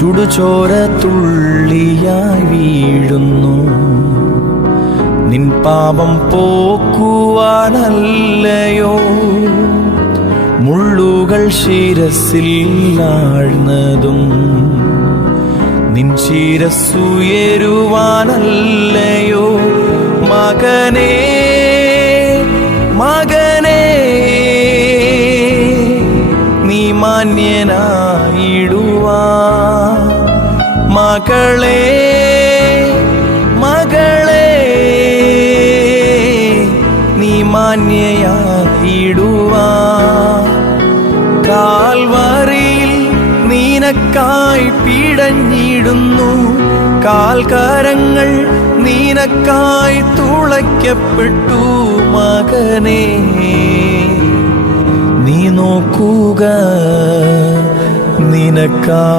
ചുടുചോര തുള്ളിയായി വീഴുന്നു. നിൻ പാപം പോക്കുവാനല്ലയോ? മുള്ളുകൾ ശിരസിൽ ആഴ്ന്നതും നിൻ ശിരസ്സുയരുവാനല്ലയോ മകനേ മകനേ നീ മാന്യനായിടുവാ മകളെ മകളെ നീ മാന്യയായിടുവാ. കാൽവറിയിൽ നീനക്കായി പിടഞ്ഞിടുന്നു കാൽക്കാരങ്ങൾ നീനക്കായി തുളയ്ക്കപ്പെട്ടു മകനെ. നീ നോക്കുക നിനക്കാ